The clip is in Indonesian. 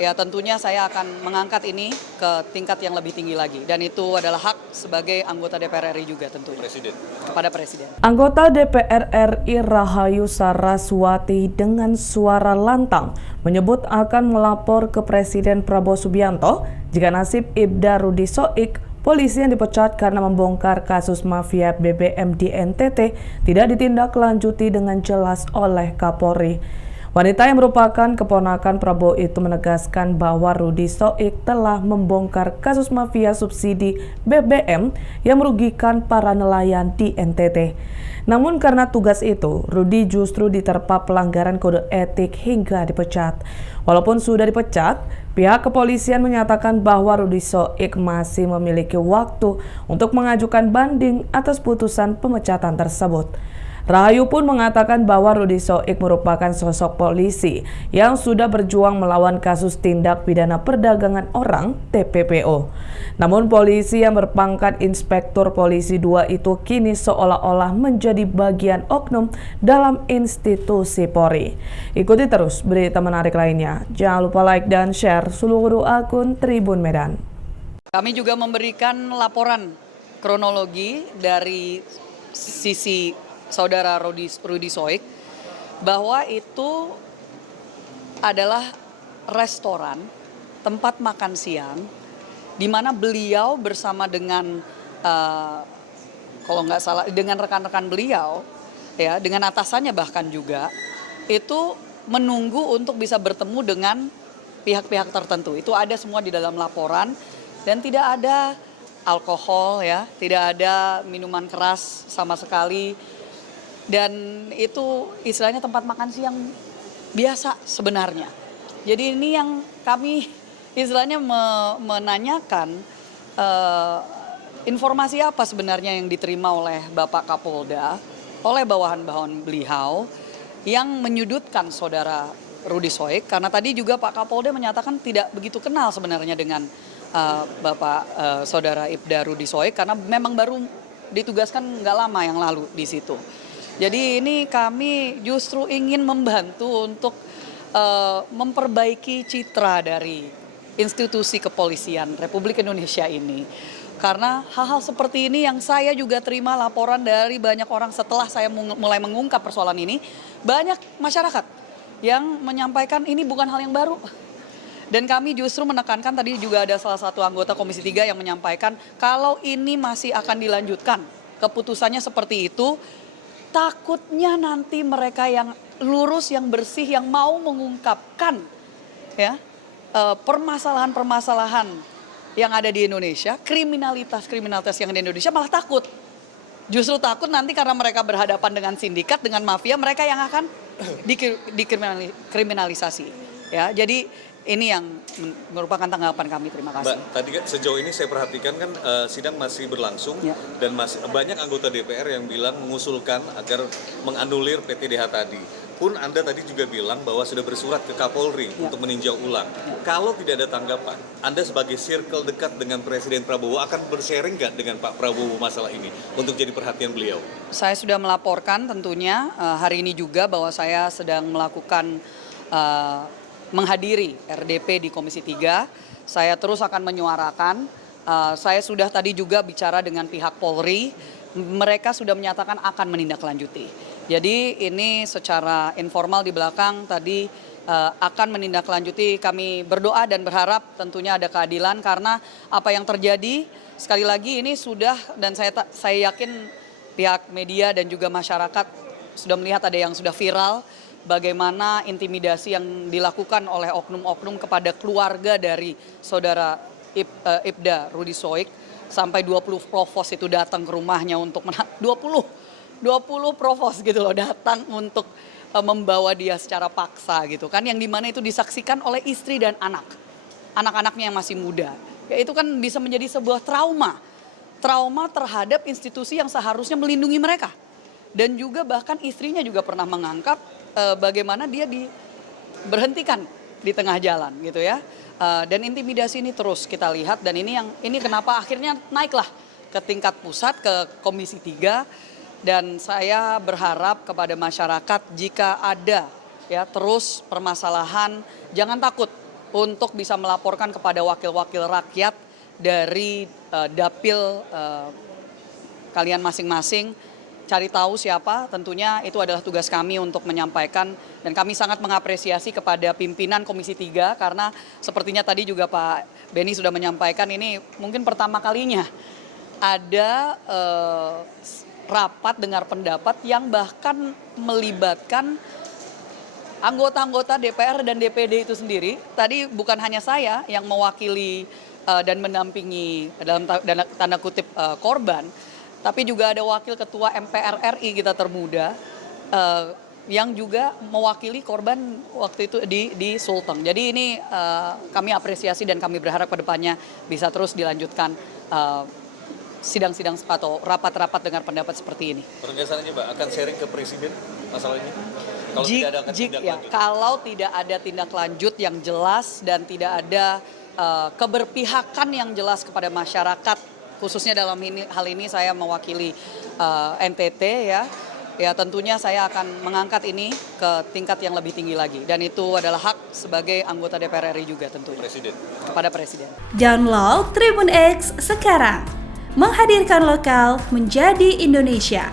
ya tentunya saya akan mengangkat ini ke tingkat yang lebih tinggi lagi. Dan itu adalah hak sebagai anggota DPR RI juga tentunya. Presiden. Kepada Presiden. Anggota DPR RI Rahayu Saraswati dengan suara lantang menyebut akan melapor ke Presiden Prabowo Subianto jika nasib Ibda Rudi Soik, polisi yang dipecat karena membongkar kasus mafia BBM di NTT, tidak ditindaklanjuti dengan jelas oleh Kapolri. Wanita yang merupakan keponakan Prabowo itu menegaskan bahwa Rudi Soik telah membongkar kasus mafia subsidi BBM yang merugikan para nelayan di NTT. Namun karena tugas itu, Rudi justru diterpa pelanggaran kode etik hingga dipecat. Walaupun sudah dipecat, pihak kepolisian menyatakan bahwa Rudi Soik masih memiliki waktu untuk mengajukan banding atas putusan pemecatan tersebut. Rahayu pun mengatakan bahwa Rudi Soik merupakan sosok polisi yang sudah berjuang melawan kasus tindak pidana perdagangan orang (TPPO). Namun polisi yang berpangkat Inspektur Polisi 2 itu kini seolah-olah menjadi bagian oknum dalam institusi Polri. Ikuti terus berita menarik lainnya. Jangan lupa like dan share seluruh akun Tribun Medan. Kami juga memberikan laporan kronologi dari sisi saudara Rudi Soik bahwa itu adalah restoran tempat makan siang di mana beliau bersama dengan kalau nggak salah dengan rekan-rekan beliau ya, dengan atasannya bahkan juga itu menunggu untuk bisa bertemu dengan pihak-pihak tertentu. Itu ada semua di dalam laporan dan tidak ada alkohol ya, tidak ada minuman keras sama sekali. Dan itu istilahnya tempat makan siang biasa sebenarnya. Jadi ini yang kami istilahnya menanyakan informasi apa sebenarnya yang diterima oleh Bapak Kapolda, oleh bawahan-bawahan beliau yang menyudutkan saudara Rudi Soik. Karena tadi juga Pak Kapolda menyatakan tidak begitu kenal sebenarnya dengan Bapak saudara Ibda Rudi Soik karena memang baru ditugaskan nggak lama yang lalu di situ. Jadi ini kami justru ingin membantu untuk memperbaiki citra dari institusi kepolisian Republik Indonesia ini. Karena hal-hal seperti ini yang saya juga terima laporan dari banyak orang setelah saya mulai mengungkap persoalan ini. Banyak masyarakat yang menyampaikan ini bukan hal yang baru. Dan kami justru menekankan, tadi juga ada salah satu anggota Komisi 3 yang menyampaikan kalau ini masih akan dilanjutkan, keputusannya seperti itu, takutnya nanti mereka yang lurus, yang bersih, yang mau mengungkapkan ya permasalahan-permasalahan yang ada di Indonesia, kriminalitas yang ada di Indonesia malah takut. Justru takut nanti karena mereka berhadapan dengan sindikat, dengan mafia, mereka yang akan dikriminalisasi. Ya, jadi ini yang merupakan tanggapan kami. Terima kasih. Mbak, tadi kan sejauh ini saya perhatikan kan sidang masih berlangsung ya. Dan banyak anggota DPR yang bilang mengusulkan agar menganulir PTDH tadi. Pun Anda tadi juga bilang bahwa sudah bersurat ke Kapolri untuk meninjau ulang. Kalau tidak ada tanggapan, Anda sebagai circle dekat dengan Presiden Prabowo akan bersharing nggak dengan Pak Prabowo masalah ini untuk jadi perhatian beliau? Saya sudah melaporkan tentunya hari ini juga bahwa saya sedang melakukan menghadiri RDP di Komisi 3, saya terus akan menyuarakan, saya sudah tadi juga bicara dengan pihak Polri, mereka sudah menyatakan akan menindaklanjuti. Jadi ini secara informal di belakang tadi akan menindaklanjuti, kami berdoa dan berharap tentunya ada keadilan karena apa yang terjadi sekali lagi ini sudah, dan saya yakin pihak media dan juga masyarakat sudah melihat ada yang sudah viral, bagaimana intimidasi yang dilakukan oleh oknum-oknum kepada keluarga dari saudara Ibda Rudi Soik, sampai 20 provos itu datang ke rumahnya untuk 20 provos gitu loh datang untuk membawa dia secara paksa gitu kan, yang dimana itu disaksikan oleh istri dan anak-anaknya yang masih muda. Ya itu kan bisa menjadi sebuah trauma terhadap institusi yang seharusnya melindungi mereka. Dan juga bahkan istrinya juga pernah mengangkat bagaimana dia diberhentikan di tengah jalan gitu ya. Dan intimidasi ini terus kita lihat, dan ini kenapa akhirnya naiklah ke tingkat pusat, ke Komisi 3, dan saya berharap kepada masyarakat jika ada ya terus permasalahan, jangan takut untuk bisa melaporkan kepada wakil-wakil rakyat dari dapil kalian masing-masing, cari tahu siapa, tentunya itu adalah tugas kami untuk menyampaikan, dan kami sangat mengapresiasi kepada pimpinan Komisi 3 karena sepertinya tadi juga Pak Benny sudah menyampaikan, ini mungkin pertama kalinya ada rapat dengar pendapat yang bahkan melibatkan anggota-anggota DPR dan DPD itu sendiri. Tadi bukan hanya saya yang mewakili dan mendampingi dalam tanda kutip korban, tapi juga ada wakil ketua MPR RI kita termuda yang juga mewakili korban waktu itu di Sulteng. Jadi ini kami apresiasi dan kami berharap ke depannya bisa terus dilanjutkan sidang-sidang atau rapat-rapat dengar pendapat seperti ini. Penegasannya Mbak akan sharing ke Presiden masalah ini? Kalau tidak ada tindak lanjut. Kalau tidak ada tindak lanjut yang jelas dan tidak ada keberpihakan yang jelas kepada masyarakat, khususnya dalam hal ini saya mewakili NTT ya tentunya saya akan mengangkat ini ke tingkat yang lebih tinggi lagi, dan itu adalah hak sebagai anggota DPR RI juga tentunya. Kepada Presiden. Download Tribun X sekarang, menghadirkan lokal menjadi Indonesia.